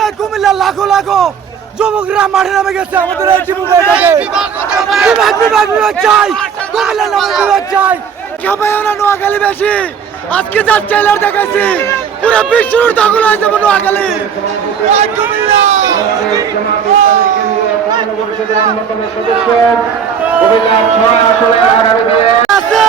আজকে কুমিল্লার লাখো লাখো যুবকরা মাঠে নামে গেছে আমাদের এই ভাইটাকে। বিভাগ বিভাগ বিভাগ চাই কুমিল্লার নামে বিভাগ চাই। সবাই ওরা নোয়াখালী বেশি। আজকে যার ট্রেলার দেখাইছি। পুরো বিশ্বর দখল হয়ে যাবে নোয়াখালী। কুমিল্লা। আছে।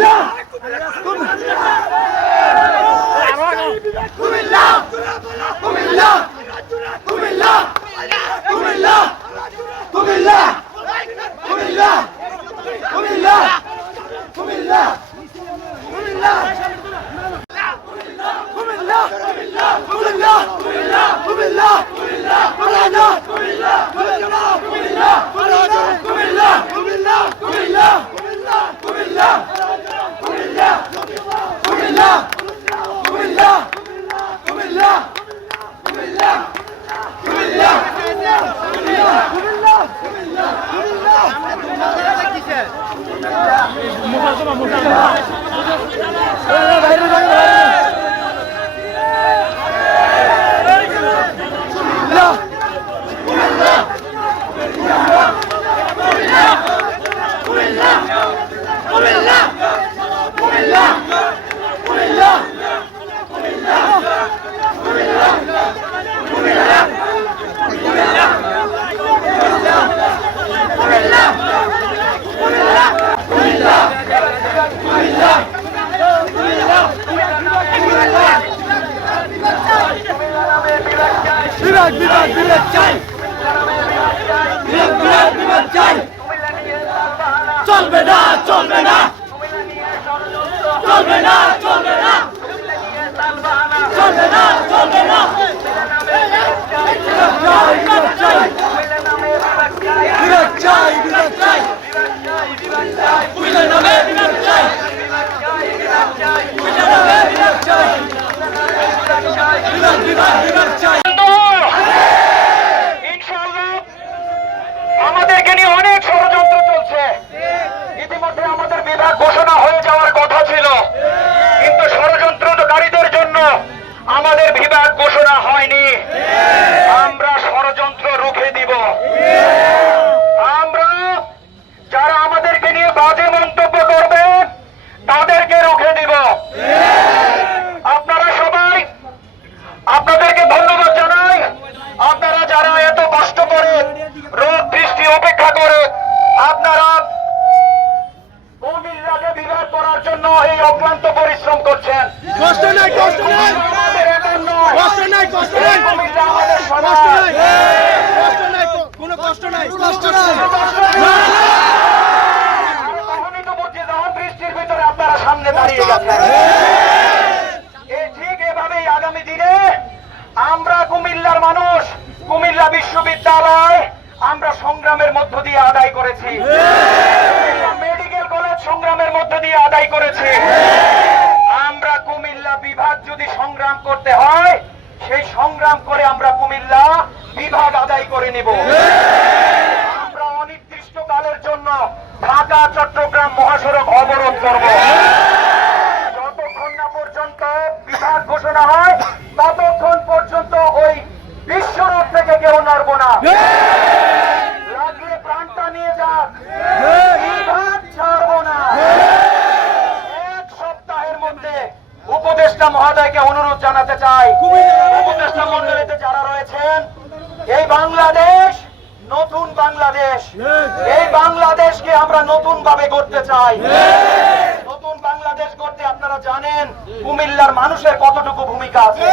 Come in love! vamos a ver. বিবেক বিবেক বিবেক চাই। বিবেক বিবেক বিবেক চাই। চলবে না চলবে না। চলবে না চলবে না। চলবে না চলবে না। কষ্ট নাই কষ্ট নাই। কষ্ট নাই কষ্ট নাই। কষ্ট নাই। কষ্ট নাই। কোনো কষ্ট নাই। কষ্ট নাই। আপনারা সামনে দাঁড়িয়ে ঠিক এভাবেই আগামী দিনে আমরা কুমিল্লার মানুষ কুমিল্লা বিশ্ববিদ্যালয় আমরা সংগ্রামের মধ্য দিয়ে আদায় করেছি। মেডিকেল কলেজ সংগ্রামের মধ্য দিয়ে আদায় করেছি। করতে হয় সেই সংগ্রাম করে আমরা কুমিল্লা বিভাগ আদায় করে নিব। উপদেষ্টা অনুরোধ জানাতে চাই। মন্ডলীতে যারা রয়েছেন, এই বাংলাদেশ নতুন বাংলাদেশ। এই বাংলাদেশকে আমরা নতুন ভাবে করতে চাই। নতুন বাংলাদেশ করতে আপনারা জানেন কুমিল্লার মানুষের কতটুকু ভূমিকা আছে।